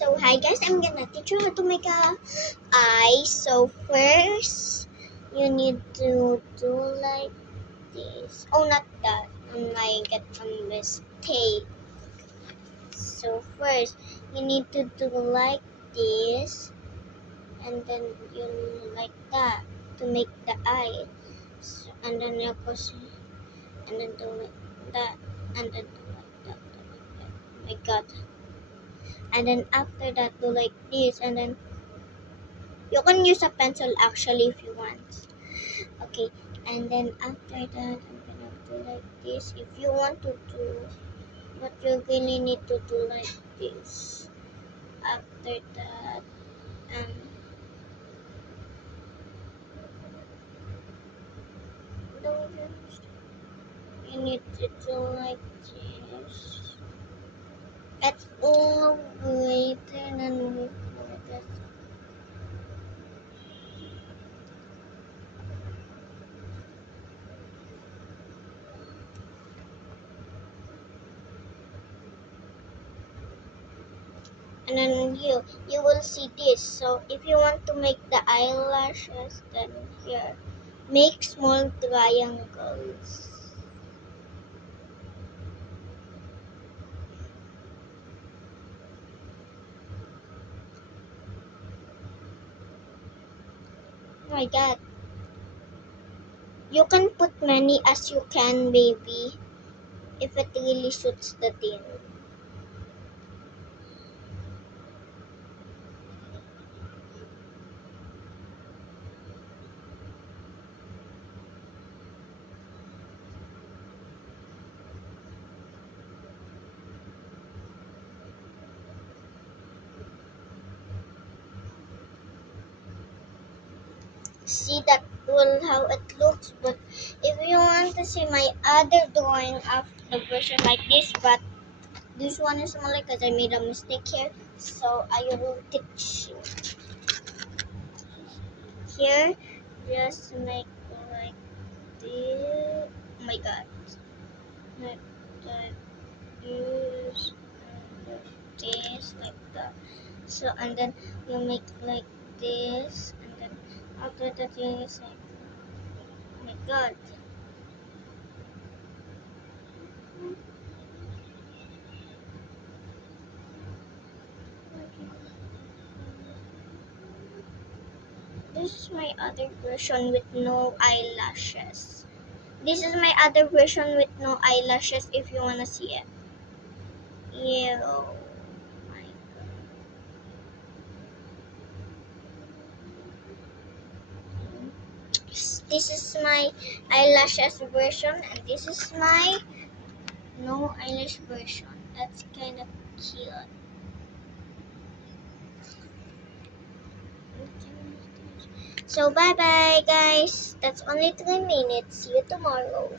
So hi guys, I'm gonna teach you how to make a eye. So first, you need to do like this. Oh, not that. I might get a mistake. So first, you need to do like this, and then you like that to make the eye. So, and then you go, and then do like that, and then do like that. Oh my God. And then after that, do like this, and then you can use a pencil actually if you want. Okay, and then after that, I'm gonna do like this. If you want to do, but you really need to do like this. After that, um, don't just, you need to do like this. It's all greater than before this. And then you will see this. So if you want to make the eyelashes, then here, make small triangles. Oh my God. You can put many as you can, baby, if it really suits the thing. See, that will how it looks. But if you want to see my other drawing of the version like this, but this one is smaller because I made a mistake here, so I will teach you. Here, just make like this. Oh my God. Like that, this, and this, like that. So, and then you make like this, and then after that you use like, oh my God. This is my other version with no eyelashes. This is my other version with no eyelashes if you wanna see it. Ew. My God. This is my eyelashes version, and this is my no eyelash version. That's kind of cute. So bye bye guys. That's only 3 minutes. See you tomorrow.